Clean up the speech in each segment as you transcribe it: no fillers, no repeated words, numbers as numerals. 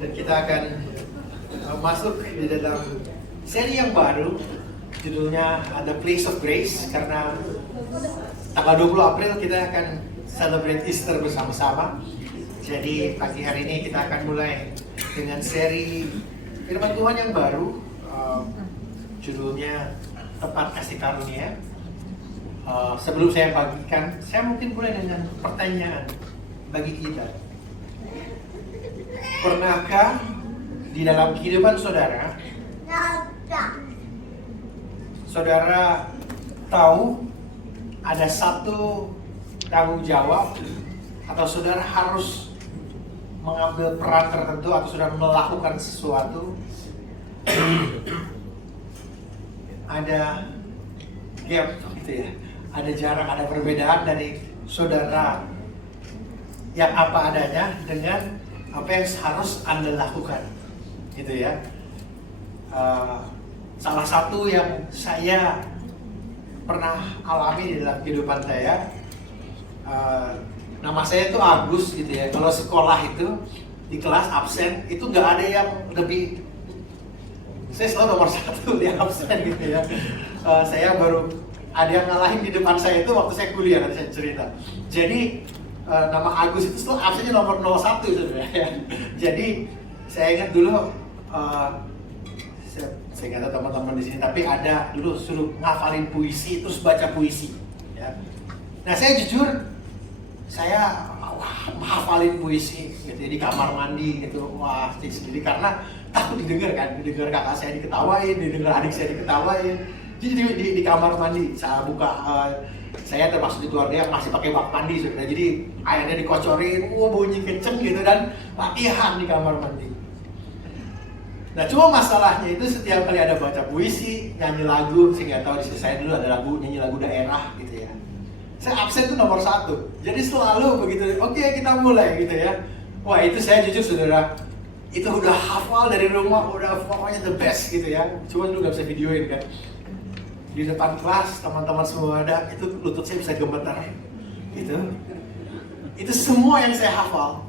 Dan kita akan masuk di dalam seri yang baru, judulnya The Place of Grace, karena tanggal 20 April kita akan celebrate Easter bersama-sama. Jadi pagi hari ini kita akan mulai dengan seri firman Tuhan yang baru, judulnya Tepat Kasih Karunia. Sebelum saya bagikan, saya mungkin mulai dengan pertanyaan bagi kita. Pernahkah di dalam kehidupan saudara tahu ada satu tanggung jawab atau saudara harus mengambil peran tertentu atau saudara melakukan sesuatu, ada gap gitu ya, ada jarak, ada perbedaan dari saudara yang apa adanya dengan apa yang harus Anda lakukan gitu ya. Salah satu yang saya pernah alami di dalam kehidupan saya, nama saya itu Agus gitu ya. Kalau sekolah itu di kelas absen itu nggak ada yang lebih, saya selalu nomor 1 di absen gitu ya. Saya baru ada yang ngalahin di depan saya itu waktu saya kuliah, nanti saya cerita. Jadi nama Agus itu selalu absennya nomor 01 sebenarnya. Jadi saya ingat dulu, saya nggak tahu teman-teman di sini, tapi ada dulu suruh ngafalin puisi terus baca puisi ya. Nah saya jujur, saya menghafalin puisi gitu ya, di kamar mandi gitu, wah sendiri karena takut didengar kan, didengar kakak saya diketawain, didengar adik saya diketawain. Jadi di kamar mandi saya buka, saya termasuk di keluarga yang masih pakai bak mandi sudah, jadi airnya dikocorin, bunyi kenceng gitu, dan latihan di kamar mandi. Nah cuma masalahnya itu setiap kali ada baca puisi, nyanyi lagu, saya nggak tahu di sini saya dulu ada lagu, nyanyi lagu daerah gitu ya, saya absen tuh nomor 1. Jadi selalu begitu, oke, kita mulai gitu ya. Wah itu saya jujur saudara, itu udah hafal dari rumah, udah pokoknya the best gitu ya. Cuma dulu nggak bisa videoin kan. Di depan kelas teman-teman semua ada, itu lutut saya bisa gemetar gitu. Itu semua yang saya hafal,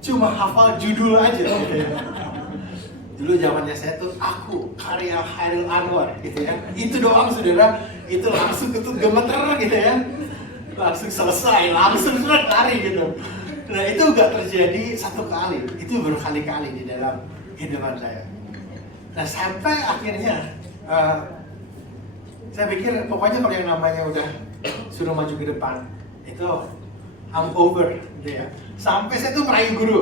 cuma hafal judul aja gitu ya. Dulu zamannya saya tuh Aku karya Hairil Anwar gitu ya. Itu doang saudara, itu langsung ketut gemeter gitu ya. Langsung selesai, langsung lari gitu. Nah itu gak terjadi satu kali, itu berkali-kali di dalam kehidupan saya. Nah sampai akhirnya saya pikir pokoknya kalau yang namanya udah suruh maju ke depan, itu I'm over gitu ya. Sampai saya tuh merayu guru,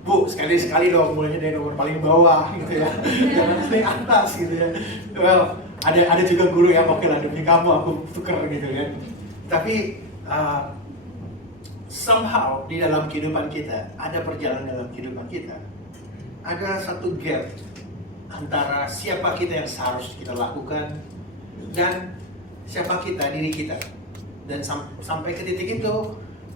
Bu, sekali-sekali dong mulainya dari nomor paling bawah gitu ya, jangan dari atas gitu ya. Well, ada juga guru yang oke lah demi kamu aku tuker gitu kan. Tapi somehow di dalam kehidupan kita, ada perjalanan dalam kehidupan kita, ada satu gap antara siapa kita yang seharusnya kita lakukan dan siapa kita, diri kita. Dan sampai ke titik itu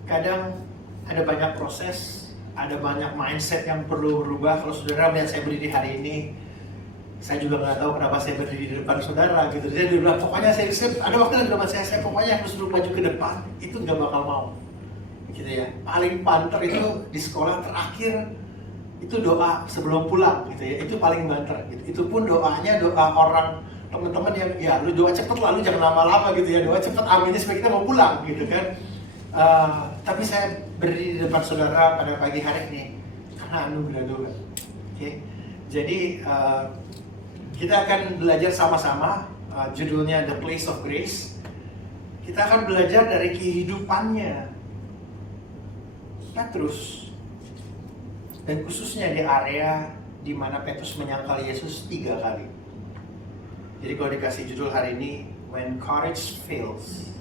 kadang ada banyak proses, ada banyak mindset yang perlu berubah. Kalau saudara melihat saya berdiri hari ini, saya juga nggak tahu kenapa saya berdiri di depan saudara gitu. Saya bilang pokoknya saya ada waktu di depan saya pokoknya harus duduk maju ke depan, itu nggak bakal mau gitu ya. Paling banter itu di sekolah terakhir itu doa sebelum pulang gitu ya, itu paling banter gitu. Itu pun doanya doa orang teman-teman yang ya lu doa cepet lah, lu jangan lama-lama gitu ya, doa cepet aminnya supaya kita mau pulang gitu kan. Tapi saya berdiri di depan saudara pada pagi hari ini karena anugerah Tuhan. Okay? Jadi kita akan belajar sama-sama, judulnya The Place of Grace. Kita akan belajar dari kehidupannya Petrus, dan khususnya di area di mana Petrus menyangkal Yesus 3 kali. Jadi kalau dikasih judul hari ini, When Courage Fails,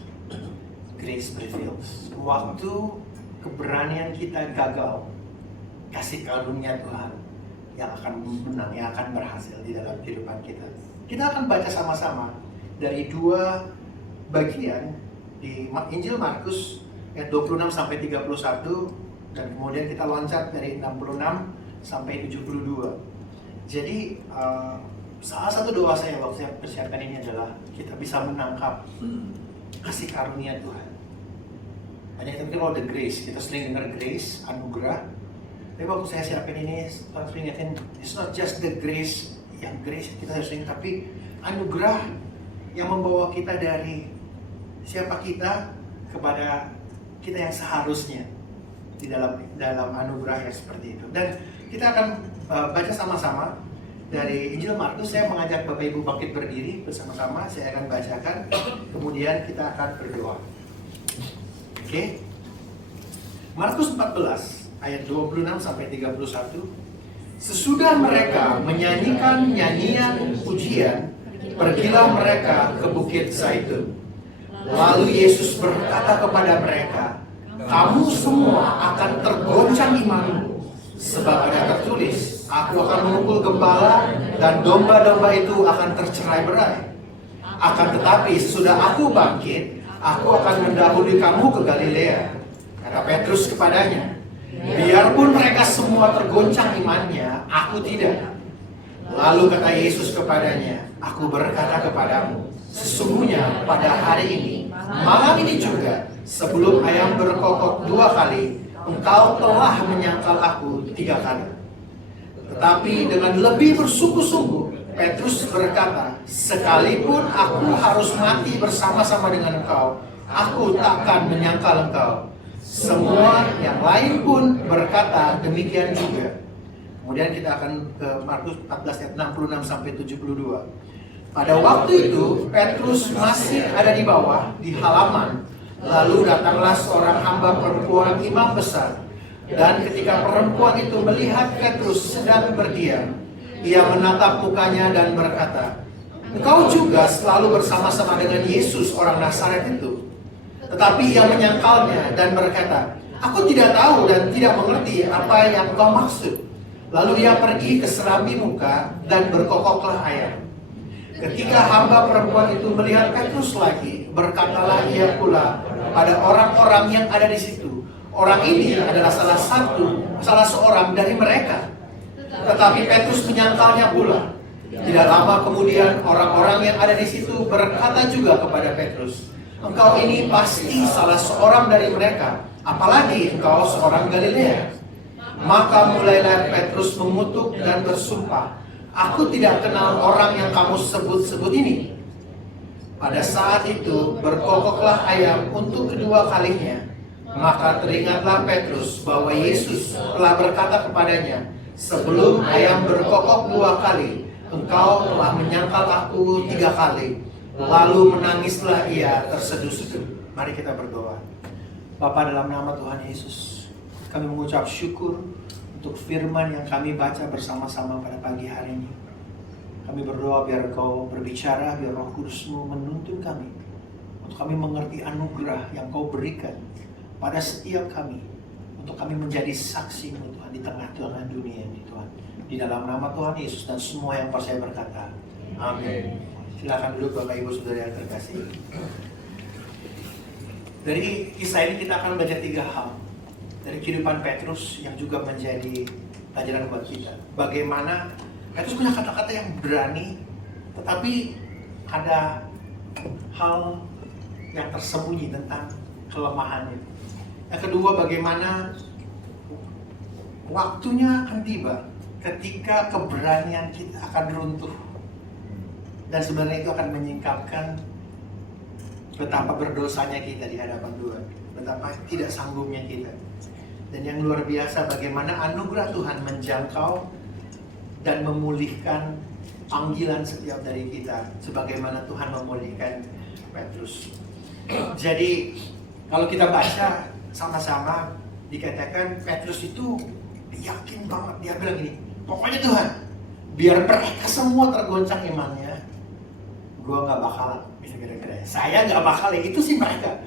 Grace Prevails. Waktu keberanian kita gagal, kasih karunia Tuhan yang akan menang, yang akan berhasil di dalam kehidupan kita. Kita akan baca sama-sama dari 2 bagian di Injil Markus ayat 26 sampai 31, dan kemudian kita loncat dari 66 sampai 72. Jadi salah satu doa saya waktu saya persiapkan ini adalah kita bisa menangkap kasih karunia Tuhan. Banyak yang pikir the grace, kita sering dengar grace, anugerah. Tapi waktu saya siapin ini, langsung ingetin, it's not just the grace, yang grace kita harus ini, tapi anugerah yang membawa kita dari siapa kita kepada kita yang seharusnya di dalam anugerah yang seperti itu. Dan kita akan baca sama-sama dari Injil Markus. Saya mengajak Bapak Ibu bangkit berdiri bersama-sama. Saya akan bacakan, kemudian kita akan berdoa. Oke. Markus 14 ayat 26 sampai 31. Sesudah mereka menyanyikan nyanyian pujian, pergilah mereka ke Bukit Zaitun. Lalu Yesus berkata kepada mereka, kamu semua akan tergoncang imanmu, sebab ada tertulis, aku akan memukul gembala dan domba-domba itu akan tercerai-berai. Akan tetapi sesudah aku bangkit, aku akan mendahului kamu ke Galilea. Kata Petrus kepadanya, biarpun mereka semua tergoncang imannya, aku tidak. Lalu kata Yesus kepadanya, aku berkata kepadamu, sesungguhnya pada hari ini, malam ini juga, sebelum ayam berkokok 2 kali, engkau telah menyangkal aku 3 kali. Tetapi dengan lebih bersungguh-sungguh, Petrus berkata, sekalipun aku harus mati bersama-sama dengan engkau, aku takkan menyangkal engkau. Semua yang lain pun berkata demikian juga. Kemudian kita akan ke Markus 14 ayat 66 sampai 72. Pada waktu itu Petrus masih ada di bawah di halaman. Lalu datanglah seorang hamba perempuan imam besar. Dan ketika perempuan itu melihat Petrus sedang berdiam, ia menatap mukanya dan berkata, engkau juga selalu bersama-sama dengan Yesus orang Nazaret itu. Tetapi ia menyangkalnya dan berkata, aku tidak tahu dan tidak mengerti apa yang kau maksud. Lalu ia pergi ke serambi muka dan berkokoklah ayam. Ketika hamba perempuan itu melihat Petrus lagi, berkatalah ia pula pada orang-orang yang ada di situ, orang ini adalah salah seorang dari mereka. Tetapi Petrus menyangkalnya pula. Tidak lama kemudian orang-orang yang ada di situ berkata juga kepada Petrus, engkau ini pasti salah seorang dari mereka, apalagi engkau seorang Galilea. Maka mulailah Petrus mengutuk dan bersumpah, aku tidak kenal orang yang kamu sebut-sebut ini. Pada saat itu berkokoklah ayam untuk kedua kalinya. Maka teringatlah Petrus bahwa Yesus telah berkata kepadanya, sebelum ayam berkokok 2 kali, engkau telah menyangkal aku 3 kali. Lalu menangislah ia terseduh-seduh. Mari kita berdoa. Bapa, dalam nama Tuhan Yesus, kami mengucap syukur untuk firman yang kami baca bersama-sama pada pagi hari ini. Kami berdoa biar Kau berbicara, biar Roh Kudus-Mu menuntun kami, untuk kami mengerti anugerah yang Kau berikan pada setiap kami, untuk kami menjadi saksi-Mu Tuhan di tengah-tengah dunia ini Tuhan. Di dalam nama Tuhan Yesus dan semua yang percaya berkata, amin. Silakan duduk Bapak Ibu Saudara yang terkasih. Dari kisah ini kita akan belajar 3 hal dari kehidupan Petrus yang juga menjadi pelajaran buat kita. Bagaimana Petrus punya kata-kata yang berani, tetapi ada hal yang tersembunyi tentang kelemahannya. Yang kedua, bagaimana waktunya akan tiba ketika keberanian kita akan runtuh. Dan sebenarnya itu akan menyingkapkan betapa berdosanya kita di hadapan Tuhan, betapa tidak sanggupnya kita. Dan yang luar biasa bagaimana anugerah Tuhan menjangkau dan memulihkan panggilan setiap dari kita, sebagaimana Tuhan memulihkan Petrus. Jadi kalau kita baca sama-sama, dikatakan Petrus itu yakin banget, dia bilang gini, pokoknya Tuhan, biar mereka semua tergoncang imannya, gue gak bakal, bisa kira-kira saya gak bakal, itu sih mereka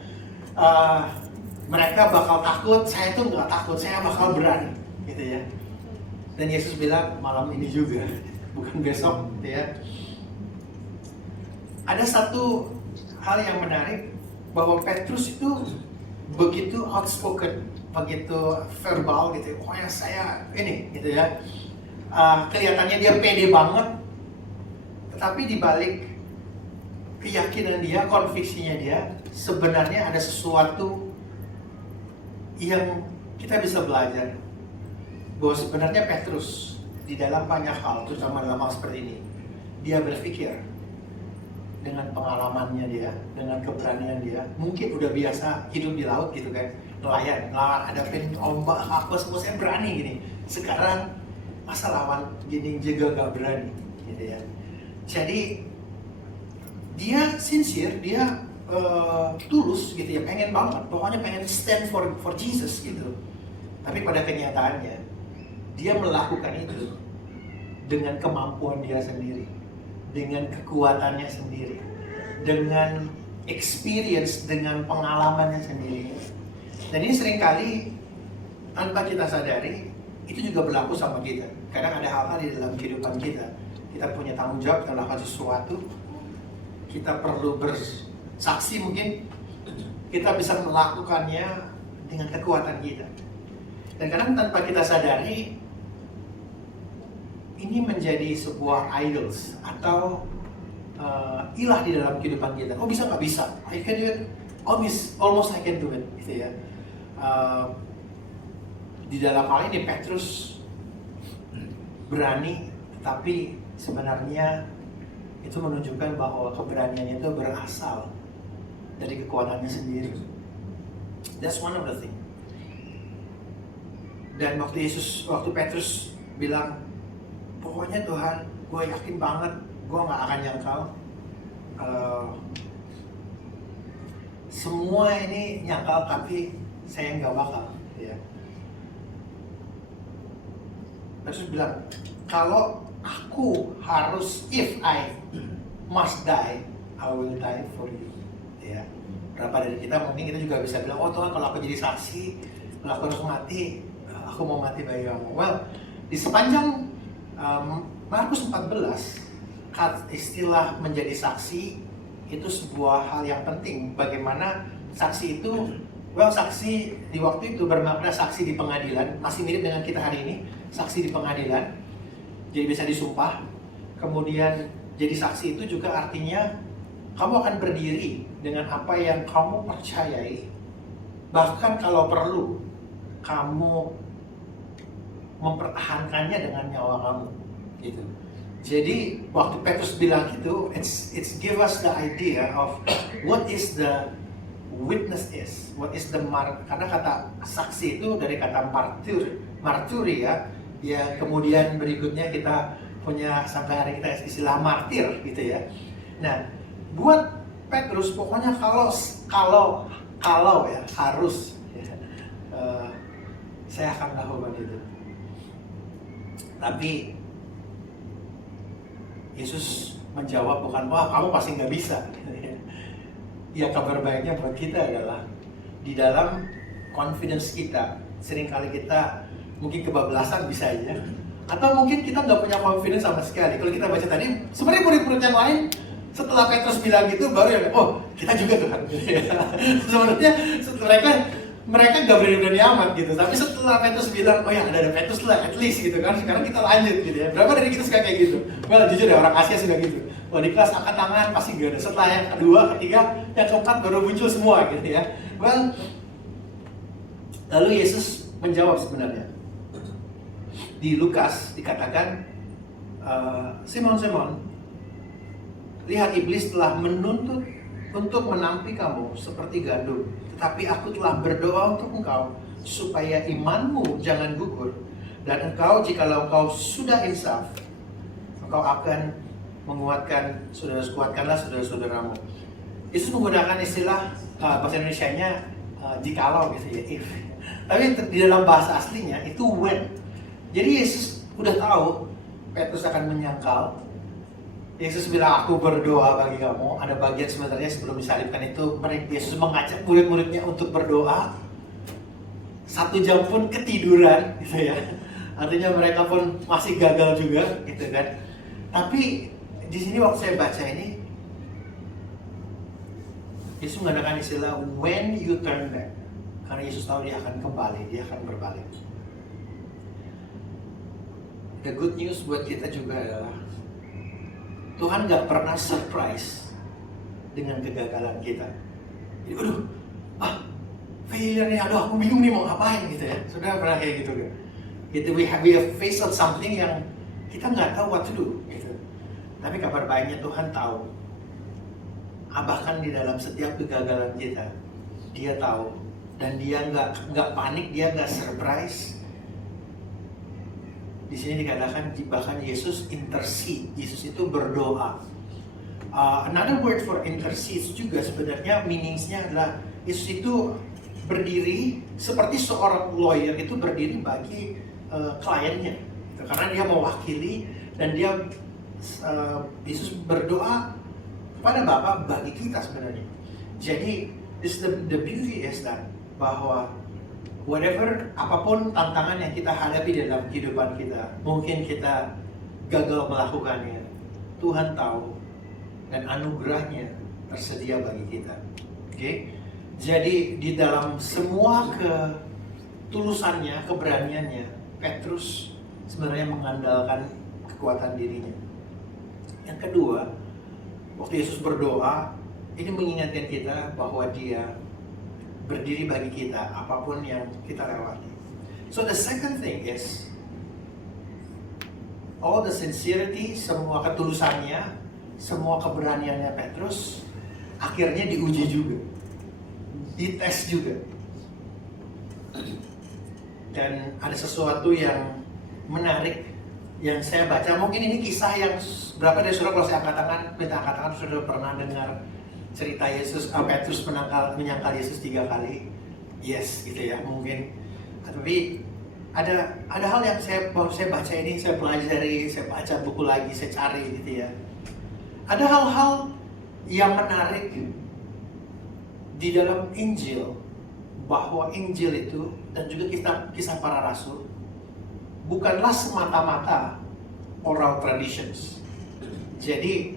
mereka bakal takut, saya tuh gak takut, saya bakal berani gitu ya. Dan Yesus bilang malam ini juga, bukan besok gitu ya. Ada satu hal yang menarik, bahwa Petrus itu begitu outspoken, begitu verbal gitu, pokoknya saya ini gitu ya. Kelihatannya dia pede banget, tetapi dibalik keyakinan dia, konviksinya dia, sebenarnya ada sesuatu yang kita bisa belajar. bahwa sebenarnya Petrus di dalam banyak hal, terutama dalam hal seperti ini, dia berpikir dengan pengalamannya dia, dengan keberanian dia, mungkin udah biasa hidup di laut gitu kan, nelayan, hadapin ombak apa semua saya berani gini. Sekarang masa lawan gini juga gak berani, gitu ya. Jadi dia sincere, dia tulus gitu ya, pengen banget, pokoknya pengen stand for Jesus gitu. Tapi pada kenyataannya dia melakukan itu dengan kemampuan dia sendiri, dengan kekuatannya sendiri, dengan experience, dengan pengalamannya sendiri. Dan ini seringkali tanpa kita sadari itu juga berlaku sama kita. Kadang ada hal-hal di dalam kehidupan kita, kita punya tanggung jawab, kita melakukan sesuatu, kita perlu bersaksi, mungkin kita bisa melakukannya dengan kekuatan kita. Dan kadang tanpa kita sadari ini menjadi sebuah idols atau ilah di dalam kehidupan kita. Oh bisa nggak bisa? I can do it. Almost I can do it. Gitu ya. Di dalam hal ini Petrus berani, tetapi sebenarnya itu menunjukkan bahwa keberaniannya itu berasal dari kekuatannya sendiri. That's one of the thing. Dan waktu Petrus bilang, pokoknya Tuhan, gue yakin banget, gue gak akan nyangkal semua ini nyangkal, tapi saya gak bakal ya. Petrus bilang, kalau aku harus, if I must die, I will die for you ya. Berapa dari kita mungkin kita juga bisa bilang, oh Tuhan, kalau aku jadi saksi, kalau aku harus mati, aku mau mati bagi kamu. Well, di sepanjang Markus 14, istilah menjadi saksi itu sebuah hal yang penting. Bagaimana saksi itu, saksi di waktu itu bermakna saksi di pengadilan, masih mirip dengan kita hari ini, saksi di pengadilan. Jadi bisa disumpah. Kemudian jadi saksi itu juga artinya kamu akan berdiri dengan apa yang kamu percayai. Bahkan kalau perlu, kamu mempertahankannya dengan nyawa kamu, gitu. Jadi waktu Petrus bilang gitu, it's give us the idea of what is the witness is, what is the karena kata saksi itu dari kata marturi ya. Ya kemudian berikutnya kita punya sampai hari kita istilah martir gitu ya. Nah buat Petrus pokoknya kalau ya harus ya, saya akan lakukan itu. Tapi Yesus menjawab bukan, wah kamu pasti nggak bisa. Ya kabar baiknya buat kita adalah di dalam confidence kita, seringkali kita mungkin kebablasan bisa aja, atau mungkin kita nggak punya confidence sama sekali. Kalau kita baca tadi, sebenarnya murid-murid yang lain setelah Petrus bilang gitu baru ya, oh kita juga Tuhan. Sebenarnya mereka nggak berani-berani amat gitu. Tapi setelah Petrus bilang, oh ya ada Petrus lah, at least gitu kan. Sekarang kita lanjut gitu ya. Berapa dari kita suka kayak gitu? Well jujur ya, orang Asia suka gitu. Wah di kelas angkat tangan pasti gak ada. Setelah yang kedua, ketiga, yang keempat baru muncul semua gitu ya. Well, lalu Yesus menjawab sebenarnya. Di Lukas dikatakan, Simon, lihat iblis telah menuntut untuk menampi kamu seperti gandum, tetapi aku telah berdoa untuk engkau supaya imanmu jangan gugur, dan engkau jikalau engkau sudah insaf, engkau akan menguatkan kuatkanlah saudara-saudaramu. Yesus menggunakan istilah bahasa Indonesianya jikalau gitu ya, if. Tapi di dalam bahasa aslinya itu when. Jadi Yesus udah tahu Petrus akan menyangkal. Yesus bilang, aku berdoa bagi kamu. Ada bagian sebenarnya sebelum disalibkan itu, Yesus mengajak murid-muridnya untuk berdoa. 1 jam pun ketiduran, gitu ya. Artinya mereka pun masih gagal juga, gitu kan. Tapi di sini waktu saya baca ini, Yesus menggunakan istilah when you turn back. Karena Yesus tahu dia akan kembali, dia akan berbalik. The good news buat kita juga adalah Tuhan gak pernah surprise dengan kegagalan kita. Jadi failure nih, aku bingung nih mau ngapain gitu ya. Sudah pernah kayak gitu kan? Gitu, we have faced something yang kita nggak tahu what to do. Gitu. Tapi kabar baiknya Tuhan tahu. Bahkan di dalam setiap kegagalan kita, Dia tahu, dan Dia nggak panik, Dia nggak surprise. Di sini dikatakan bahkan Yesus intercede, Yesus itu berdoa. Another word for intercede juga sebenarnya meaningsnya adalah Yesus itu berdiri seperti seorang lawyer itu berdiri bagi kliennya, gitu. Karena dia mewakili dan Yesus berdoa kepada Bapa bagi kita sebenarnya. Jadi the beauty is that bahwa whatever, apapun tantangan yang kita hadapi dalam kehidupan kita, mungkin kita gagal melakukannya, Tuhan tahu dan anugerahnya tersedia bagi kita. Oke? Jadi di dalam semua ketulusannya, keberaniannya, Petrus sebenarnya mengandalkan kekuatan dirinya. Yang kedua, waktu Yesus berdoa, ini mengingatkan kita bahwa Dia berdiri bagi kita apapun yang kita lewati. So the second thing is all the sincerity, semua ketulusannya, semua keberaniannya Petrus akhirnya diuji juga, dites juga. Dan ada sesuatu yang menarik yang saya baca, mungkin ini kisah yang berapa dari saudara, kalau saya angkat tangan, minta angkat tangan, saudara pernah dengar cerita Yesus, Petrus menyangkal Yesus 3 kali. Yes, gitu ya, mungkin. Tapi ada hal yang saya baca ini, saya pelajari, saya baca buku lagi, saya cari gitu ya. Ada hal-hal yang menarik di dalam Injil, bahwa Injil itu dan juga kisah para rasul bukanlah semata-mata oral traditions. Jadi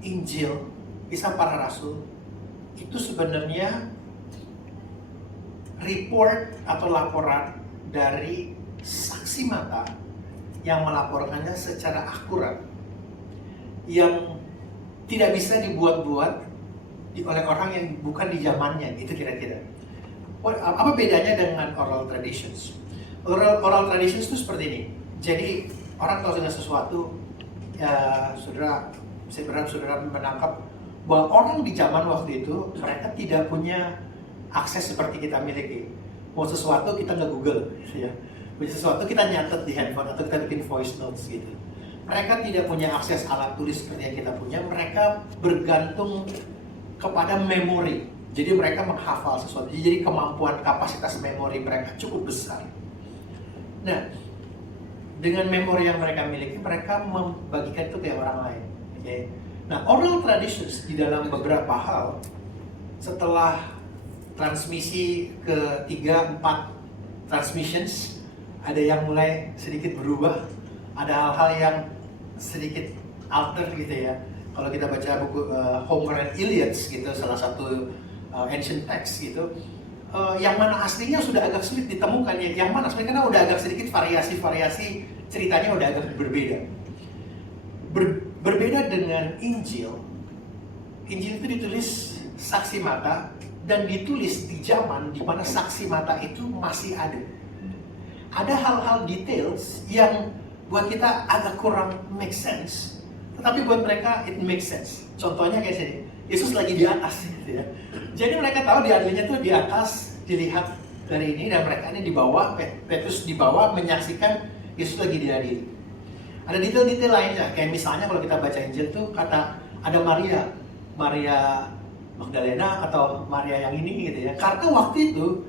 Injil, kisah para rasul itu sebenarnya report atau laporan dari saksi mata yang melaporkannya secara akurat, yang tidak bisa dibuat-buat oleh orang yang bukan di zamannya, itu kira-kira. Apa bedanya dengan oral traditions? Oral traditions itu seperti ini. Jadi orang tahu dengan sesuatu, ya saya berharap saudara menangkap bahwa orang di zaman waktu itu mereka tidak punya akses seperti kita miliki. Mau sesuatu kita nggak Google, ya. Mau sesuatu kita nyatet di handphone atau kita bikin voice notes gitu. Mereka tidak punya akses alat tulis seperti yang kita punya. Mereka bergantung kepada memori. Jadi mereka menghafal sesuatu. Jadi kemampuan kapasitas memori mereka cukup besar. Nah, dengan memori yang mereka miliki, mereka membagikan itu ke orang lain. Okay? Nah, oral traditions di dalam beberapa hal, setelah transmisi ke 3-4 transmissions, ada yang mulai sedikit berubah, ada hal-hal yang sedikit alter gitu ya. Kalau kita baca buku Homer and Iliad gitu, salah satu ancient text gitu, yang mana aslinya sudah agak sulit ditemukan, yang mana sebenarnya karena udah agak sedikit variasi ceritanya udah agak berbeda. Berbeda dengan Injil. Injil itu ditulis saksi mata dan ditulis di zaman di mana saksi mata itu masih ada. Ada hal-hal details yang buat kita agak kurang make sense, tetapi buat mereka it makes sense. Contohnya kayak sini, Yesus lagi di atas gitu ya. Jadi mereka tahu diadilnya tuh di atas, dilihat dari ini, dan mereka ini di bawah, Petrus di bawah menyaksikan Yesus lagi diadili. Ada detail-detail lainnya, kayak misalnya kalau kita baca Injil tuh kata ada Maria Magdalena atau Maria yang ini gitu ya. Karena waktu itu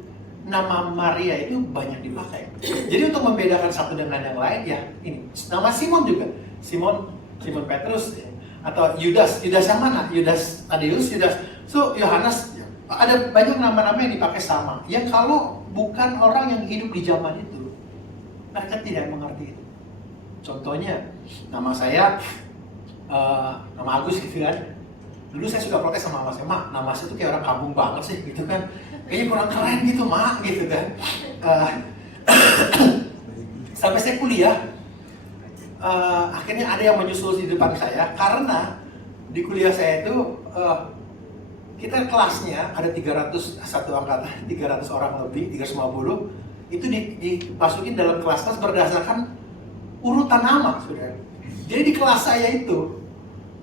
nama Maria itu banyak dipakai. Jadi untuk membedakan satu dengan yang lain ya ini. Nama Simon juga. Simon Petrus ya. Atau Yudas yang mana? Yudas Tadeus, Yudas. So Yohanes, ada banyak nama-nama yang dipakai sama. Yang kalau bukan orang yang hidup di zaman itu, mereka tidak mengerti itu. Contohnya nama saya nama Agus gitu kan. Dulu saya suka protes sama Mas, nama saya tuh kayak orang kampung banget sih gitu kan. Kayaknya kurang keren gitu, Mak, gitu kan. Sampai saya kuliah, akhirnya ada yang menyusul di depan saya, karena di kuliah saya itu kita kelasnya ada 300 satu angkatan, 300 orang lebih, 350. itu dimasukin dalam kelas-kelas berdasarkan urutan nama, saudara. Jadi di kelas saya itu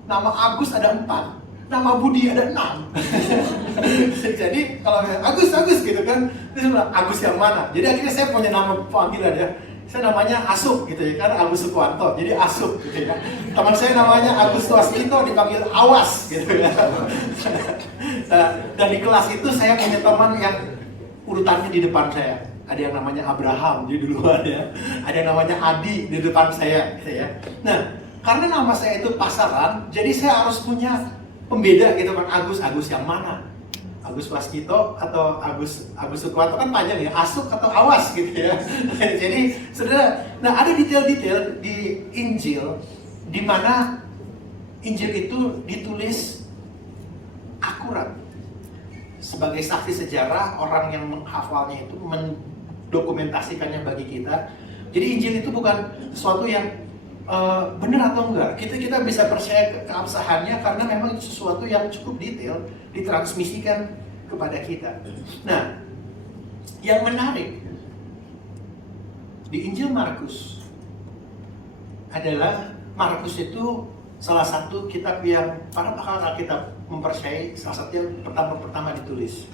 nama Agus ada 4, nama Budi ada 6. Jadi kalau Agus gitu kan, terus bilang Agus yang mana? Jadi akhirnya saya punya nama panggilan ya. Saya namanya Asuk gitu ya, kan Agus Sukuanto, jadi Asuk gitu ya. Teman saya namanya Agus Wasmito, dipanggil Awas gitu ya. Dan di kelas itu saya punya teman yang urutannya di depan saya. Ada yang namanya Abraham di duluan ya, ada yang namanya Adi di depan saya gitu ya. Nah, karena nama saya itu pasaran, jadi saya harus punya pembeda gitu kan, Agus yang mana? Agus Waskito atau Agus Sukuanto, kan panjang ya, Asuk atau Awas gitu ya. Jadi saudara, nah ada detail-detail di Injil di mana Injil itu ditulis akurat sebagai saksi sejarah, orang yang menghafalnya itu mendokumentasikannya bagi kita. Jadi Injil itu bukan sesuatu yang benar atau enggak. Kita bisa percaya keabsahannya karena memang itu sesuatu yang cukup detail ditransmisikan kepada kita. Nah, yang menarik di Injil Markus adalah Markus itu salah satu kitab yang para pakar Alkitab mempercayai salah satu yang pertama ditulis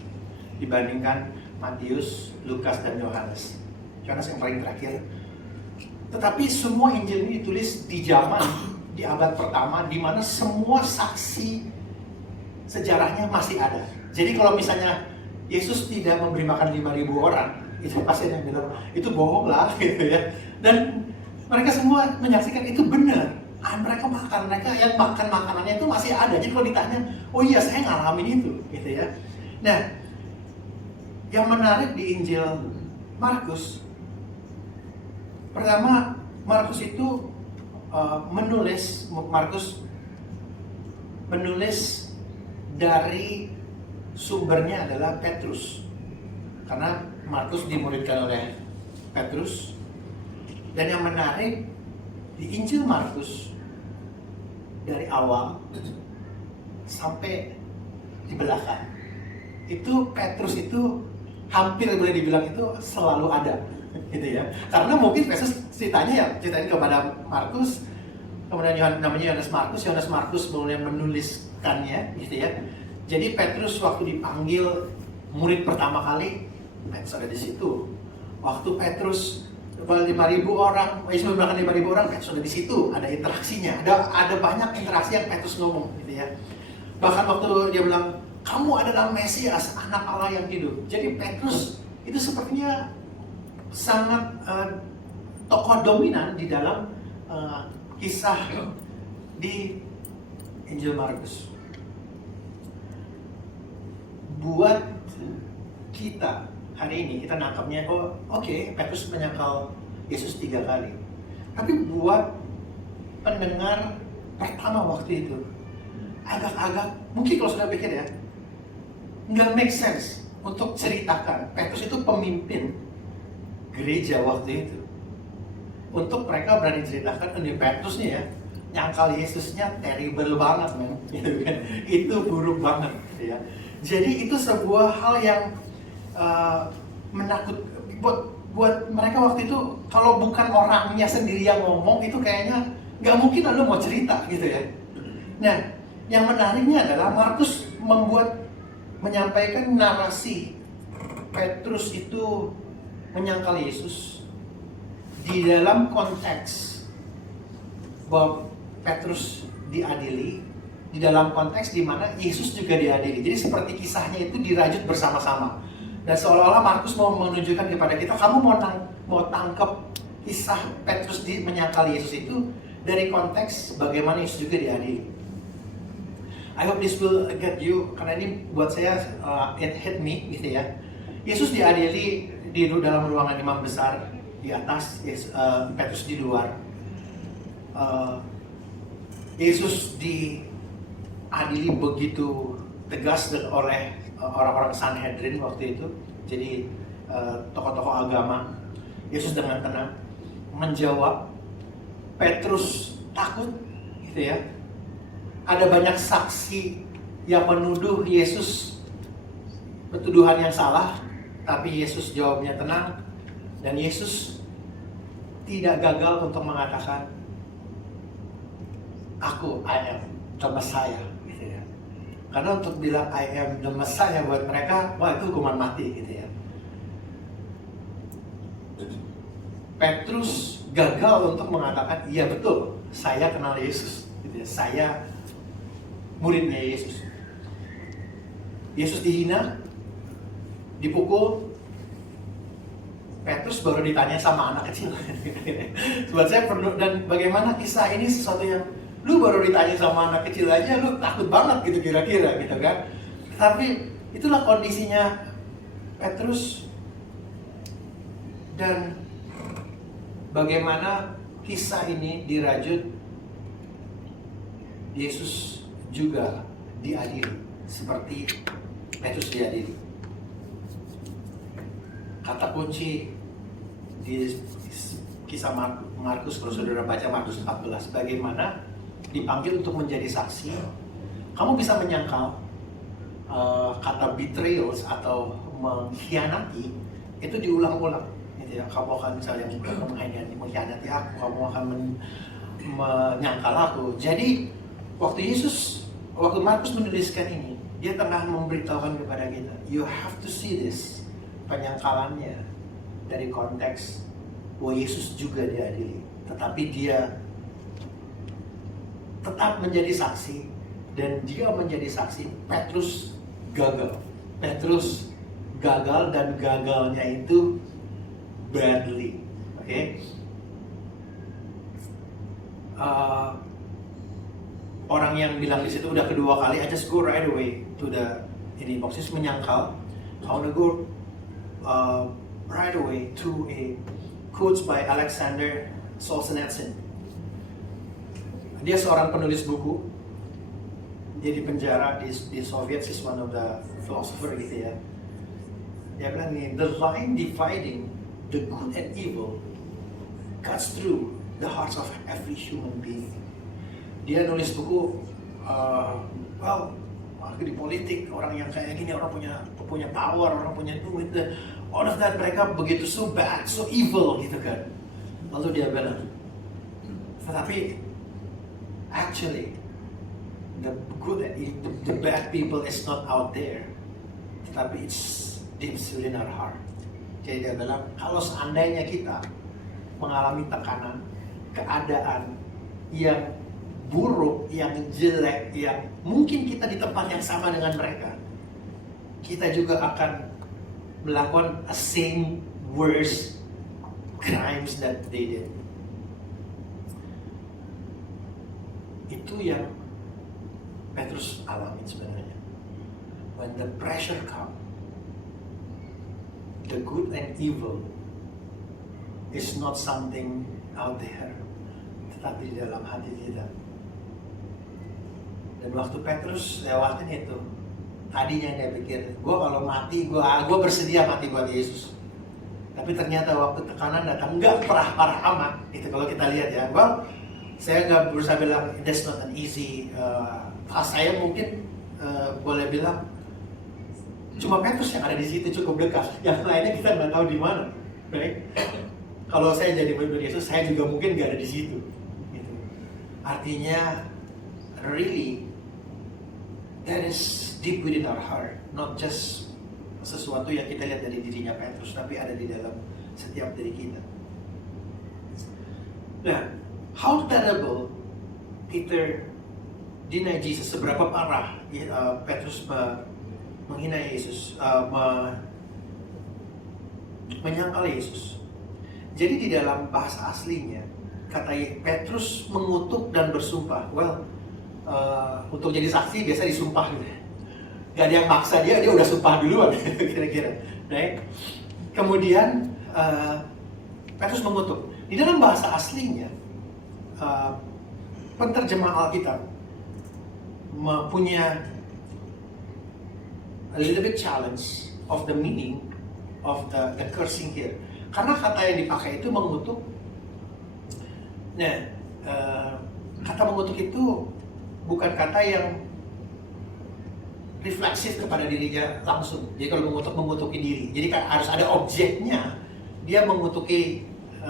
dibandingkan Matius, Lukas, dan Yohanes. Yohanes yang paling terakhir. Tetapi semua Injil ini ditulis di zaman, di abad pertama, di mana semua saksi sejarahnya masih ada. Jadi kalau misalnya Yesus tidak memberi makan 5.000 orang, itu pasti yang bilang, itu bohong lah gitu ya. Dan mereka semua menyaksikan itu benar. Mereka yang makan makanannya itu masih ada. Jadi kalau ditanya, oh iya saya ngalamin itu gitu ya. Nah, yang menarik di Injil Markus, pertama, Markus itu menulis dari sumbernya adalah Petrus, karena Markus dimuridkan oleh Petrus. Dan yang menarik di Injil Markus dari awal sampai di belakang itu Petrus itu hampir boleh dibilang itu selalu ada. Gitu ya, karena mungkin Petrus ceritain kepada Markus, kemudian namanya Yohanes Markus kemudian menuliskannya gitu ya. Jadi Petrus waktu dipanggil murid pertama kali, Petrus ada di situ. Waktu Petrus 5.000 orang, Yesus memberikan 5.000 orang, Petrus ada di situ, ada interaksinya, ada banyak interaksi yang Petrus ngomong gitu ya. Bahkan waktu dia bilang, kamu adalah Mesias, anak Allah yang hidup. Jadi Petrus itu sepertinya sangat tokoh dominan di dalam kisah di Injil Markus. Buat kita hari ini, kita nangkapnya, oke, Petrus menyangkal Yesus 3 kali. Tapi buat pendengar pertama waktu itu, agak-agak, mungkin kalau sudah pikir ya, nggak make sense untuk ceritakan. Petrus itu pemimpin gereja waktu itu. Untuk mereka berani ceritakan, ini Petrus nih ya, nyangkal Yesusnya terrible banget men, gitu kan. Itu buruk banget ya. Jadi itu sebuah hal yang menakut buat mereka waktu itu. Kalau bukan orangnya sendiri yang ngomong, itu kayaknya nggak mungkin lalu mau cerita gitu ya. Nah, yang menariknya adalah Markus menyampaikan narasi Petrus itu menyangkal Yesus di dalam konteks bahwa Petrus diadili, di dalam konteks di mana Yesus juga diadili. Jadi seperti kisahnya itu dirajut bersama-sama. Dan seolah-olah Markus mau menunjukkan kepada kita, kamu mau tangkap kisah Petrus menyangkal Yesus itu dari konteks bagaimana Yesus juga diadili. I hope this will get you, karena ini buat saya it hit me gitu ya. Yesus diadili di dalam ruangan imam besar di atas, Petrus di luar. Yesus diadili begitu tegas oleh orang-orang Sanhedrin waktu itu. Jadi tokoh-tokoh agama. Yesus dengan tenang menjawab. Petrus takut gitu ya. Ada banyak saksi yang menuduh Yesus bertuduhan yang salah, tapi Yesus jawabnya tenang. Dan Yesus tidak gagal untuk mengatakan, aku, I am the Messiah, gitu ya. Karena untuk bilang I am the Messiah buat mereka, wah itu hukuman mati, gitu ya. Petrus gagal untuk mengatakan, iya betul, saya kenal Yesus, gitu ya. Saya muridnya Yesus. Yesus dihina, dipukul, Petrus baru ditanya sama anak kecil. Buat saya perlu, dan bagaimana kisah ini sesuatu yang lu baru ditanya sama anak kecil aja, lu takut banget gitu kira-kira gitu kan. Tapi itulah kondisinya Petrus, dan bagaimana kisah ini dirajut, Yesus juga diadili seperti Petrus diadili. Kata kunci di kisah Markus, kalau saudara baca Markus 14, bagaimana dipanggil untuk menjadi saksi. Kamu bisa menyangkal kata betrayals atau mengkhianati itu diulang-ulang. Gitu ya. Kamu akan misalnya mengkhianati aku, kamu akan menyangkal aku. Jadi waktu Markus menuliskan ini, dia tengah memberitahukan kepada kita, you have to see this, penyangkalannya dari konteks bahwa Yesus juga diadili, tetapi dia tetap menjadi saksi, dan dia menjadi saksi. Petrus gagal, dan gagalnya itu badly. Oke? Orang yang bilang di situ udah kedua kali, I just go right away to the Moses menyangkal. I wanna go right away to a quote by Alexander Solzhenitsyn. Dia seorang penulis buku. Dia di penjara di Soviet, is one of the philosopher gitu ya. Dia bilang nih, the line dividing the good and evil cuts through the hearts of every human being. Dia nulis buku, di politik, orang yang kayak gini, orang punya power, orang punya duit, all of that, mereka begitu so bad, so evil gitu kan. Lalu dia bilang, tetapi actually the good and the bad people is not out there, tetapi it's deep within our heart. Jadi dia bilang, kalau seandainya kita mengalami tekanan, keadaan yang buruk, yang jelek, yang mungkin kita di tempat yang sama dengan mereka, kita juga akan melakukan a same worst crimes that they did. Itu yang Petrus alami sebenarnya. When the pressure comes, the good and evil is not something out there, tetapi di dalam hati kita. Dan waktu Petrus lewatin itu, tadinya dia pikir, gue kalau mati, gue bersedia mati buat Yesus. Tapi ternyata waktu tekanan datang, nggak parah-parah amat. Itu kalau kita lihat ya. Well, saya nggak berusaha bilang, that's not an easy task. Saya mungkin boleh bilang, cuma Petrus yang ada di situ cukup dekat. Yang lainnya kita nggak tahu di mana. Baik. Kalau saya jadi murid Yesus, saya juga mungkin nggak ada di situ. Gitu. Artinya, really, that is deep within our heart, not just sesuatu yang kita lihat dari dirinya Petrus, tapi ada di dalam setiap diri kita. Nah, how terrible Peter deny Jesus, seberapa parah Petrus menghina Yesus, menyangkal Yesus. Jadi di dalam bahasa aslinya, kata Petrus mengutuk dan bersumpah. Well, untuk jadi saksi biasa disumpah gitu. Gak ada yang maksa dia udah sumpah duluan kira-kira. Right? Kemudian Petrus mengutuk. Di dalam bahasa aslinya, penterjemah Alkitab punya a little bit challenge of the meaning of the cursing here. Karena kata yang dipakai itu mengutuk. Nah, kata mengutuk itu bukan kata yang refleksif kepada dirinya langsung. Jadi kalau mengutuki diri, jadi kan harus ada objeknya dia mengutuki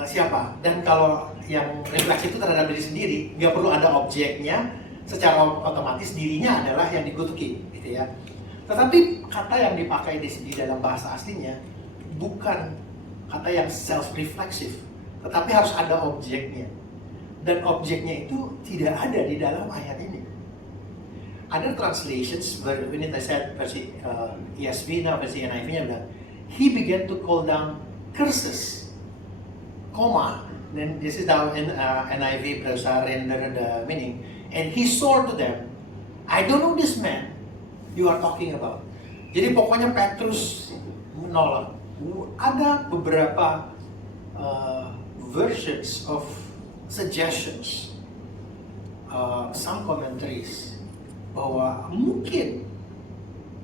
siapa. Dan kalau yang refleksi itu terhadap diri sendiri, nggak perlu ada objeknya, secara otomatis dirinya adalah yang dikutuki, gitu ya. Tetapi kata yang dipakai di sini dalam bahasa aslinya bukan kata yang self-reflexive, tetapi harus ada objeknya. Dan objeknya itu tidak ada di dalam ayat ini. Ada translations, ini saya versi ESV, nah versi NIV-nya bilang, he began to call down curses, comma, then this is how NIV berusaha render the meaning, and he swore to them, I don't know this man you are talking about. Jadi pokoknya Petrus menolak. Ada beberapa versions of suggestions, some commentaries, bahwa mungkin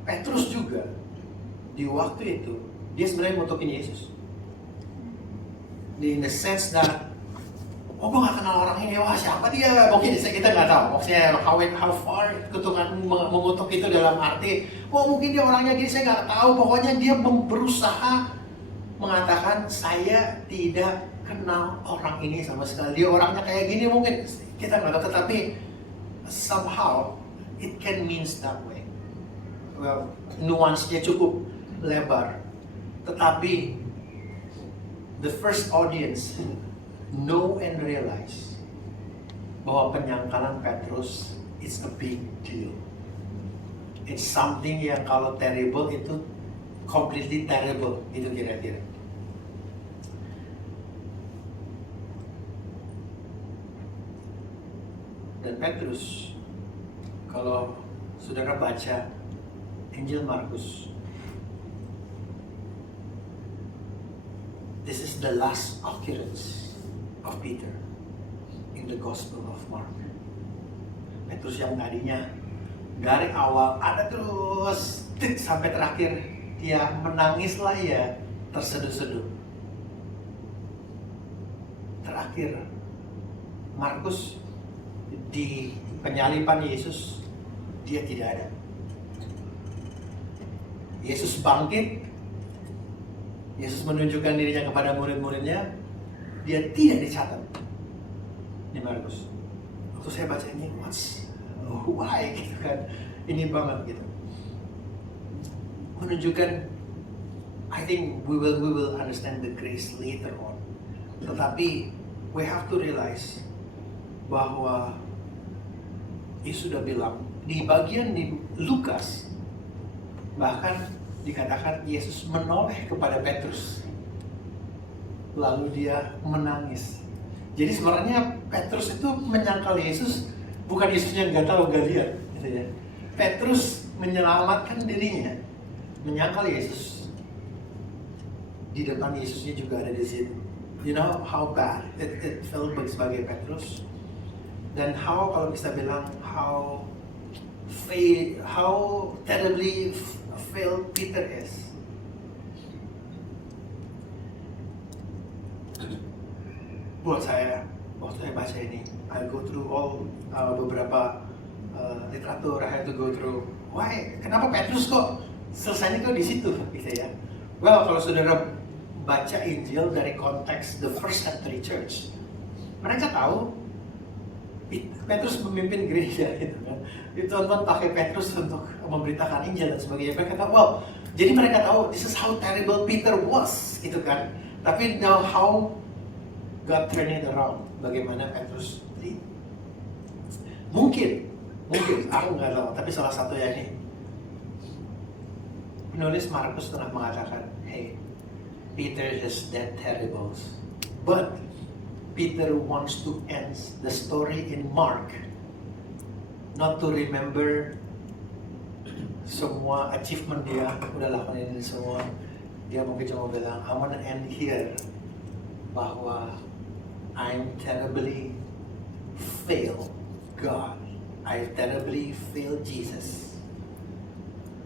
Petrus juga di waktu itu dia sebenarnya ngutukin Yesus. In the sense that, oh gue gak kenal orang ini, wah siapa dia? Mungkin kita nggak tahu. Maksudnya how far kutukan mengutuk itu dalam arti, oh mungkin dia orangnya gini, saya nggak tahu. Pokoknya dia berusaha mengatakan saya tidak kenal orang ini sama sekali. Dia orangnya kayak gini mungkin kita nggak tahu. Tetapi somehow it can means that way. Well, nuansnya cukup lebar. Tetapi the first audience know and realize bahwa penyangkalan Petrus is a big deal. It's something yang kalau terrible itu completely terrible, itu kira-kira. Dan Petrus, kalau saudara baca Injil Markus, this is the last occurrence of Peter in the Gospel of Mark. Petrus yang tadinya dari awal ada terus sampai terakhir dia menangis lah ya, terseduh-seduh. Terakhir Markus di penyaliban Yesus dia tidak ada. Yesus bangkit, Yesus menunjukkan dirinya kepada murid-muridnya, dia tidak dicatat di Markus. Waktu saya baca ini, why gitu kan, ini banget gitu. Menunjukkan, I think we will understand the grace later on. Tetapi we have to realize bahwa Yesus sudah bilang di bagian di Lukas, bahkan dikatakan Yesus menoleh kepada Petrus, lalu dia menangis. Jadi sebenarnya Petrus itu menyangkal Yesus, bukan Yesusnya nggak tahu, nggak lihat, gitu ya. Petrus menyelamatkan dirinya, menyangkal Yesus. Di depan Yesusnya juga ada di situ. You know how bad it felt sebagai Petrus, dan how kalau bisa bilang how terribly failed Peter is. Buat saya, waktu saya baca ini, I go through all beberapa literatur, I have to go through. Why? Kenapa Petrus kok selesainya kok di situ, gitu ya? Well, kalau saudara baca Injil dari konteks the first century church, mereka tahu Petrus memimpin gereja, gitu kan. Tuan-tuan pakai Petrus untuk memberitakan Injil dan sebagainya. Mereka tahu, wow, jadi mereka tahu this is how terrible Peter was, gitu kan. Tapi now how God turn it around, bagaimana Petrus lead. Mungkin, aku nggak tahu, tapi salah satu ya ini, penulis Markus pernah mengatakan, hey, Peter has that terribles, but Peter wants to end the story in Mark, not to remember semua achievement dia, udah lakukan ini semua. Dia mungkin cuma bilang, I want to end here, bahwa I'm terribly failed God. I terribly failed Jesus.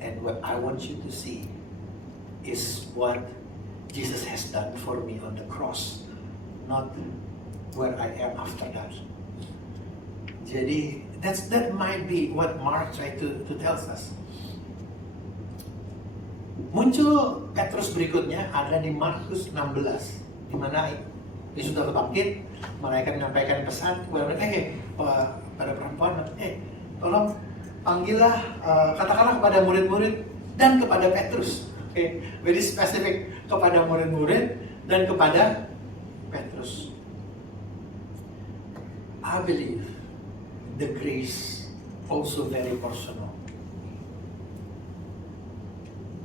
And what I want you to see is what Jesus has done for me on the cross, not where I am after that. Jadi that might be what Mark tried to tell us. Muncul Petrus berikutnya ada di Markus 16, di mana Yesus sudah bangkit, malaikat menyampaikan pesan kepada mereka, pada perempuan, tolong panggillah, katakanlah kepada murid-murid dan kepada Petrus. Very specific, kepada murid-murid dan kepada Petrus. I believe the grace also very personal.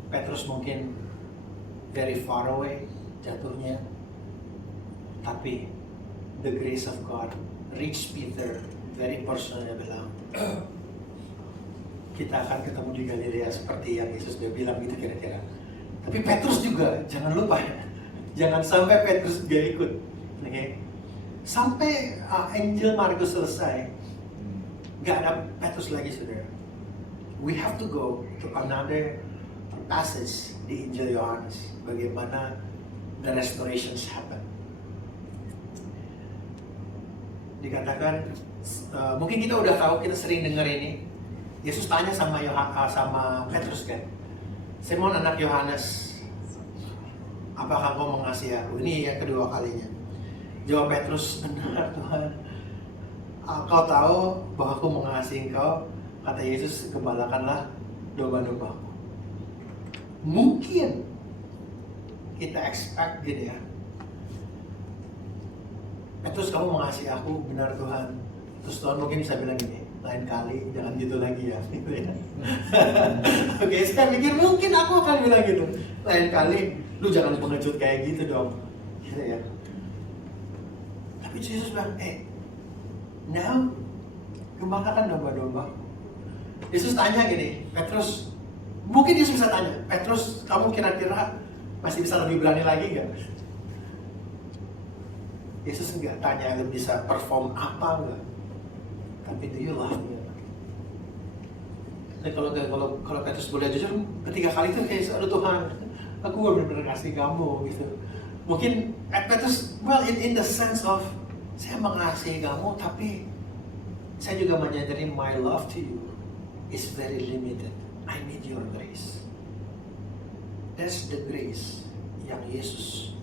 Petrus mungkin very far away jatuhnya, tapi the grace of God reach Peter very personal. Dia bilang, kita akan ketemu di Galilea seperti yang Yesus dia bilang gitu kira-kira. Tapi Petrus juga jangan lupa ya, jangan sampai Petrus gak ikut. Sampai Injil Markus selesai, gak ada Petrus lagi, saudara. We have to go to another passage di Injil Yohanes, bagaimana the restorations happen. Dikatakan, mungkin kita udah tahu, kita sering dengar ini. Yesus tanya sama Petrus kan, Simon anak Yohanes, apakah kau mengasihi aku? Ini yang kedua kalinya. Jawab Petrus, benar Tuhan, kau tahu bahwa aku mengasihi engkau. Kata Yesus, gembalakanlah domba-dombaku. Mungkin kita expect gitu ya, Petrus, kamu mengasihi aku, benar Tuhan. Terus Tuhan mungkin bisa bilang gini, lain kali jangan gitu lagi ya, gitu ya. Oke, saya pikir mungkin aku akan bilang gitu, lain kali lu jangan pengecut kayak gitu dong, gitu ya. Tapi Yesus bilang, now gembalakan domba-domba. Yesus tanya gini, Petrus, mungkin Yesus bisa tanya, Petrus, kamu kira-kira masih bisa lebih berani lagi nggak? Yesus nggak tanya lu bisa perform apa nggak, tapi do you love me? Dan kalau Petrus boleh jujur, ketiga kali itu kayak, aduh Tuhan, aku benar-benar kasih kamu gitu. Mungkin Petrus, well in the sense of saya mengasihi kamu, tapi saya juga menyadari my love to you is very limited. I need your grace. That's the grace yang Yesus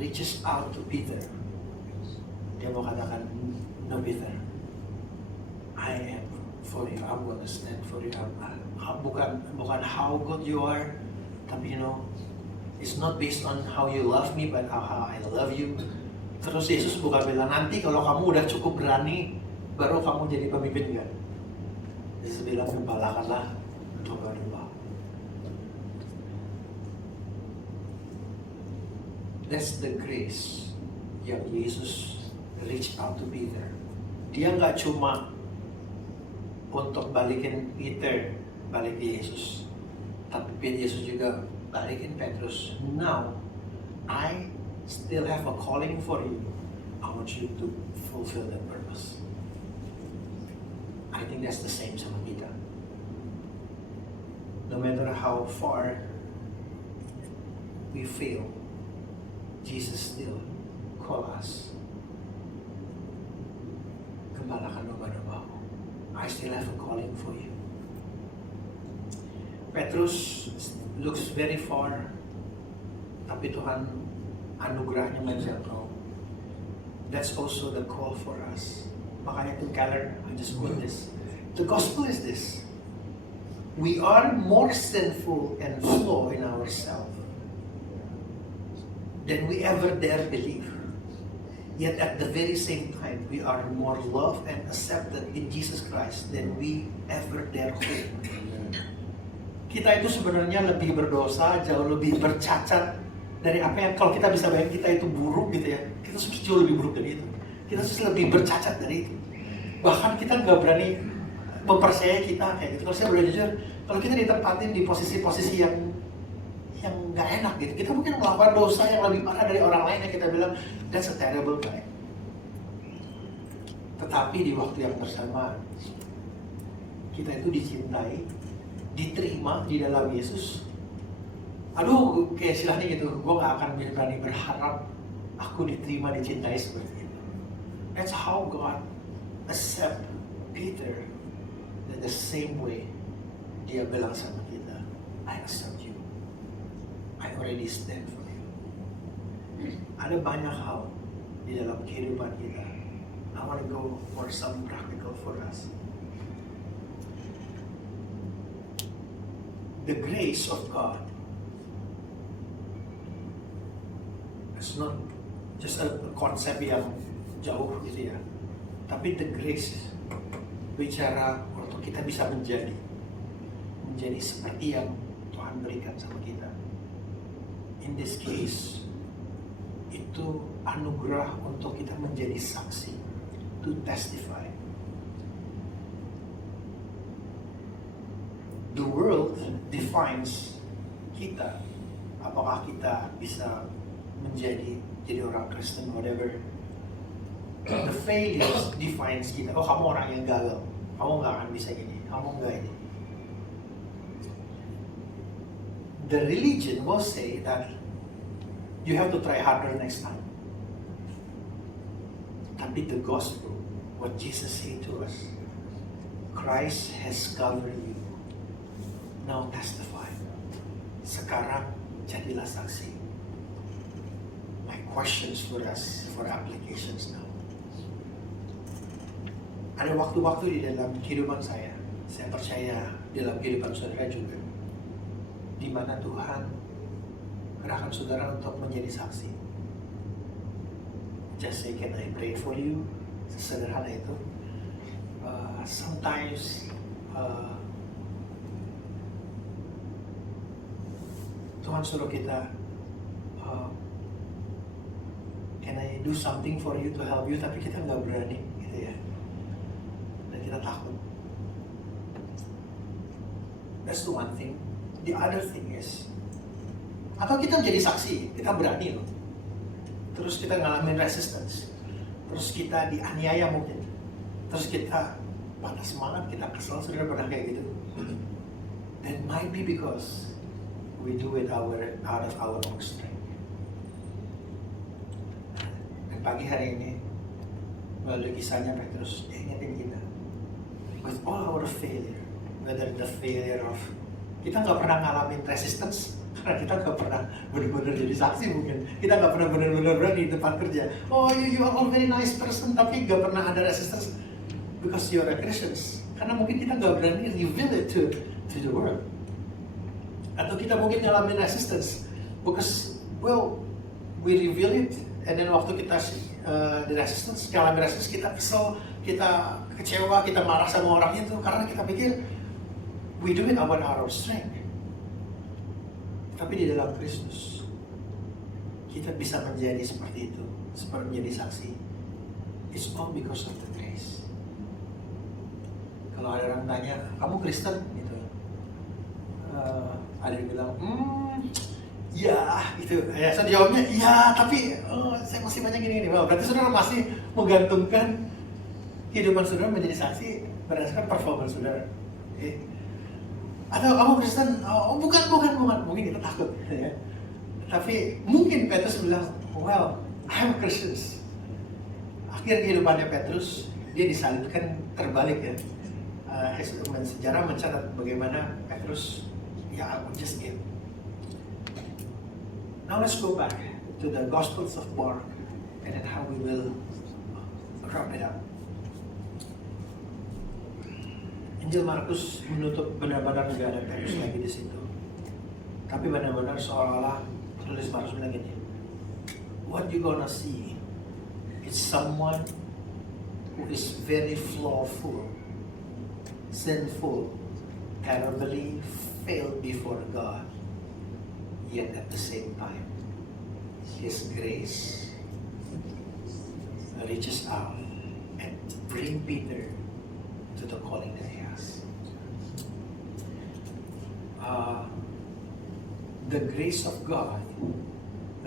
reaches out to Peter. Dia mau katakan, no Peter, I am for you. I'm going to stand for you. Bukan how good you are, tapi it's not based on how you love me, but how I love you. Terus Yesus bukan bilang, nanti kalau kamu udah cukup berani, baru kamu jadi pemimpin kan? Yesus bilang, gembalakanlah domba-domba. That's the grace yang Yesus reach out to Peter. Dia nggak cuma untuk balikin Peter balik ke Yesus, tapi Yesus juga balikin Petrus. Now, I still have a calling for you. I want you to fulfill that purpose. I think that's the same sama kita. No matter how far we fail, Jesus still call us. Gembalakan domba-dombaku. I still have a calling for you. Petrus looks very far, tapi Tuhan anugerahnya menjangkau. That's also the call for us. Makanya to Keller, I just quote this. The gospel is this. We are more sinful and flawed in ourselves than we ever dare believe. Yet at the very same time, we are more loved and accepted in Jesus Christ than we ever dare hope. Kita itu sebenarnya lebih berdosa, jauh lebih bercacat dari apa yang kalau kita bisa bayangin kita itu buruk gitu ya. Kita jauh lebih buruk dari itu. Kita lebih bercacat dari itu. Bahkan kita nggak berani mempercayai kita kayak gitu. Kalau saya boleh jujur, kalau kita ditempatin di posisi-posisi yang nggak enak gitu, kita mungkin melakukan dosa yang lebih parah dari orang lain yang kita bilang that's a terrible guy. Tetapi di waktu yang bersamaan, kita itu dicintai, diterima di dalam Yesus. Aduh, kayak istilahnya gitu, gue gak akan berani berharap aku diterima, dicintai seperti itu. That's how God accept Peter in the same way. Dia bilang sama kita, I accept you. I already stand for you. Ada banyak hal di dalam kehidupan kita. I want to go for some practical for us. The grace of God is not just a konsep yang jauh gitu ya. Tapi the grace bicara untuk kita bisa menjadi seperti yang Tuhan berikan sama kita. In this case, itu anugerah untuk kita menjadi saksi, to testify. The world defines kita, apakah kita bisa jadi orang Kristen, whatever. The failures defines kita. Oh, kamu orang yang gagal, kamu nggak akan bisa gini, kamu nggak ini. The religion will say that you have to try harder next time. Tapi the gospel, what Jesus said to us, Christ has covered you. Now testify. Sekarang jadilah saksi. My questions for us, for applications now. Ada waktu-waktu di dalam kehidupan saya percaya dalam kehidupan saudara juga, di mana Tuhan gerakan saudara untuk menjadi saksi. Just say, can I pray for you? Sesederhana itu. Sometimes Tuhan suruh kita, can I do something for you to help you? Tapi kita nggak berani, gitu ya. Dan kita takut. That's the one thing. The other thing is, atau kita menjadi saksi, kita berani loh. Terus kita ngalamin resistance. Terus kita dianiaya mungkin. Terus kita patah semangat, kita kesel, saudara pernah kayak gitu. That might be because we do it out of our own strength. Dan pagi hari ini, melalui kisahnya Petrus, dia ingetin kita. With all our failure, whether the failure of kita nggak pernah ngalamin resistance karena kita nggak pernah benar-benar jadi saksi mungkin. Kita nggak pernah benar-benar berani di tempat kerja. Oh, you are all very nice person, tapi nggak pernah ada resistance because you are a Christians. Karena mungkin kita nggak berani reveal it to the world. Atau kita mungkin ngalamin resistance because, well, we reveal it, and then waktu kita di resistance, ngalamin resistance, kita kesel, kita kecewa, kita marah sama orang itu karena kita pikir we do it about our strength. Tapi di dalam Kristus kita bisa menjadi seperti itu, seperti menjadi saksi. It's all because of the grace. Kalau ada orang tanya, kamu Kristen? Gitu. Ada yang bilang, ya, gitu. Ya, saya jawabnya, ya, tapi saya masih banyak gini-gini. Well, berarti saudara masih menggantungkan kehidupan saudara menjadi saksi berdasarkan performa saudara. Atau kamu Kristen? Oh, bukan. Mungkin kita takut, ya. Tapi mungkin Petrus bilang, well, I'm a Christian. Akhir kehidupannya Petrus, dia disalibkan terbalik ya. Sejarah mencatat bagaimana Petrus, ya, I would just give. Now let's go back to the Gospels of Mark and then how we will wrap it up. Injil Markus menutup benar-benar nggak ada Petrus lagi di situ. Tapi benar-benar seolah-olah tulis Markus bilang gini, what you gonna see is someone who is very flawful, sinful, terribly failed before God, yet at the same time, His grace reaches out and bring Peter to the calling that he has. The grace of God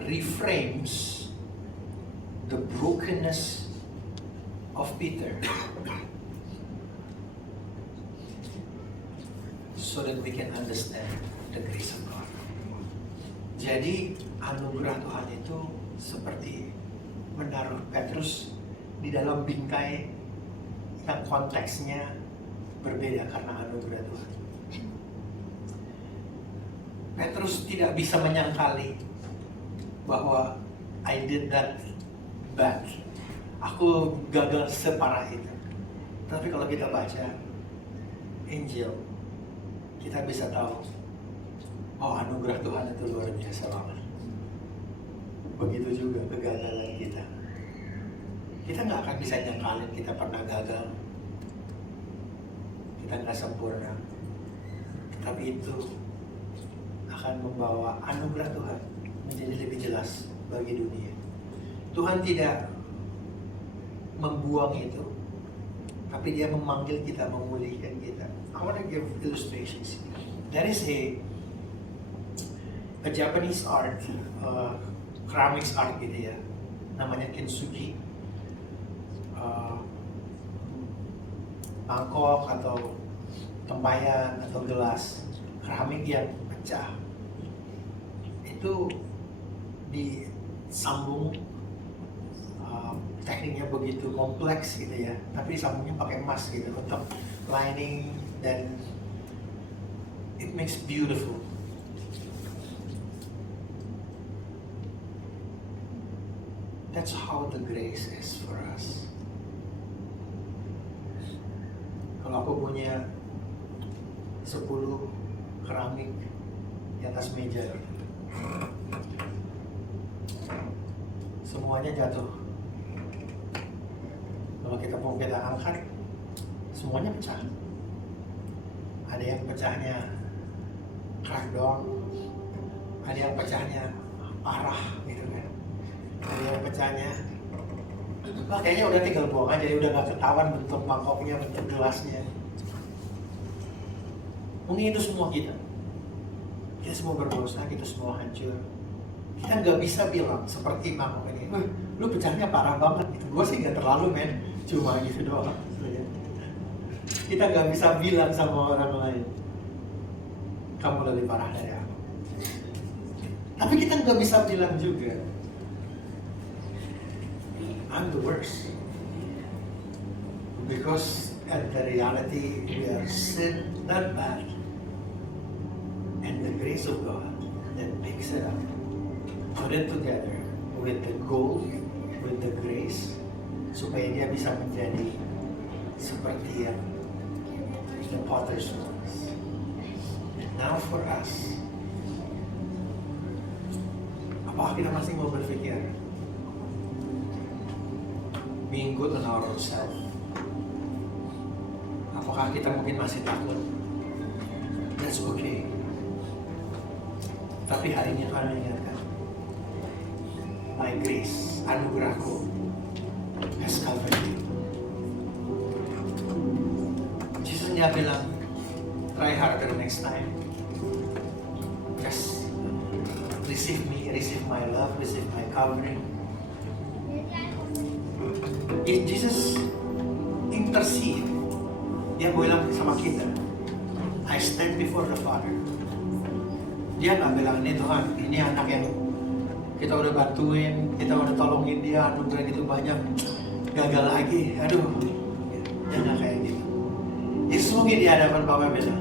reframes the brokenness of Peter so that we can understand the grace of God. Jadi anugerah Tuhan itu seperti menaruh Petrus di dalam bingkai yang konteksnya berbeda karena anugerah Tuhan. Petrus tidak bisa menyangkali bahwa I did that bad. Aku gagal separah itu. Tapi kalau kita baca Injil, kita bisa tahu, oh anugerah Tuhan itu luar biasa banget. Begitu juga kegagalan kita. Kita nggak akan bisa nyangkalin kita pernah gagal. Kita nggak sempurna. Tapi itu akan membawa anugerah Tuhan menjadi lebih jelas bagi dunia. Tuhan tidak membuang itu, tapi Dia memanggil kita, memulihkan kita. I want to give illustrations. There is a Japanese art, ceramics art gitu ya, namanya kintsugi. Mangkok atau tempayan atau gelas keramik yang pecah itu disambung, tekniknya begitu kompleks gitu ya, tapi disambungnya pakai emas gitu untuk lining, dan it makes beautiful. That's how the grace is for us. Kalau aku punya 10 keramik di atas meja, semuanya jatuh. Kalau kita angkat, semuanya pecah. Ada yang pecahnya crack down, ada yang pecahnya parah gitu kan. Ada yang pecahnya, kayaknya udah tinggal buang aja, udah gak ketahuan bentuk mangkoknya, bentuk gelasnya. Mungkin itu semua kita semua berdosa, kita semua hancur. Kita nggak bisa bilang seperti mangkok ini, lu pecahnya parah banget gitu. Gue sih nggak terlalu men, cuma gitu doang. Kita nggak bisa bilang sama orang lain, kamu lebih parah dari aku. Tapi kita nggak bisa bilang juga, I'm the worst. Because at the reality we are sin that bad. And the grace of God that picks it up, put it together with the gold, with the grace, supaya dia bisa menjadi seperti yang the potter's was. Now for us, apakah kita masih mau berpikir being good on our own self? Apakah kita mungkin masih takut? That's okay. Tapi hari ini Tuhan mengingatkan, my grace, anugerahku has covered you. Jesus niya bilang, try harder next time. Just receive me, receive my love, receive my covering. If Jesus intercede, dia bilang sama kita, I stand before the Father. Dia nggak bilang, ini Tuhan, ini anak yang kita udah bantuin, kita udah tolongin dia, anugerah gitu banyak, gagal lagi, aduh. Dia nggak kayak gitu. Yesus mungkin di hadapan Bapak bilang,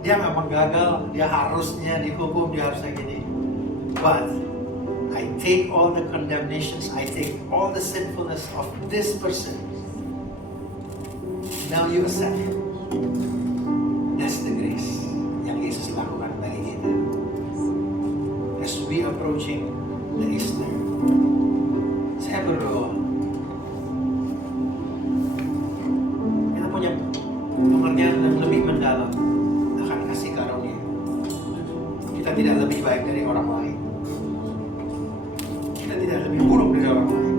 dia memang gagal, dia harusnya dihukum, dia harusnya gini. But I take all the condemnations, I take all the sinfulness of this person. Now you accept him. That's the grace yang Yesus lakukan bagi kita. As we approaching the Easter, saya berdoa kita punya pengertian yang lebih mendalam akan kasih karunia. Kita tidak lebih baik dari orang lain. Kita tidak lebih buruk dari orang lain.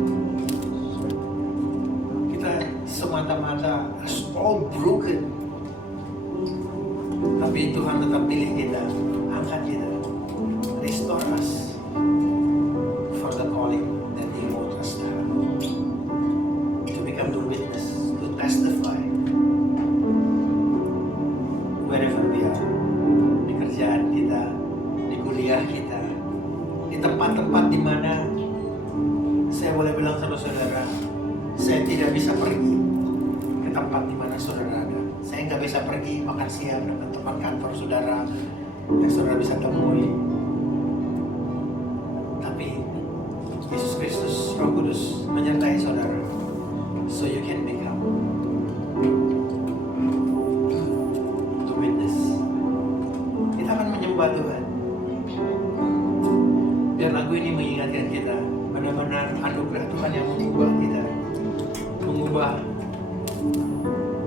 Kita semata-mata as all broken. Tapi Tuhan tetap pilih kita, angkat kita, restore us for the calling that He wants us to have. To become the witness, to testify wherever we are. Di kerjaan kita, di kuliah kita, di tempat-tempat di mana saya boleh bilang sama saudara, saya tidak bisa pergi ke tempat di mana saudara ada. Saya nggak bisa pergi makan siang dengan teman kantor saudara, yang saudara bisa temui. Tapi Yesus Kristus, Roh Kudus menyertai saudara, so you can become the witness. Kita akan menyembah Tuhan. Biar lagu ini mengingatkan kita benar-benar anugerah Tuhan yang mengubah kita, mengubah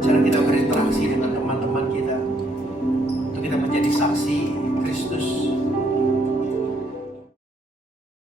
cara kita berinteraksi dengan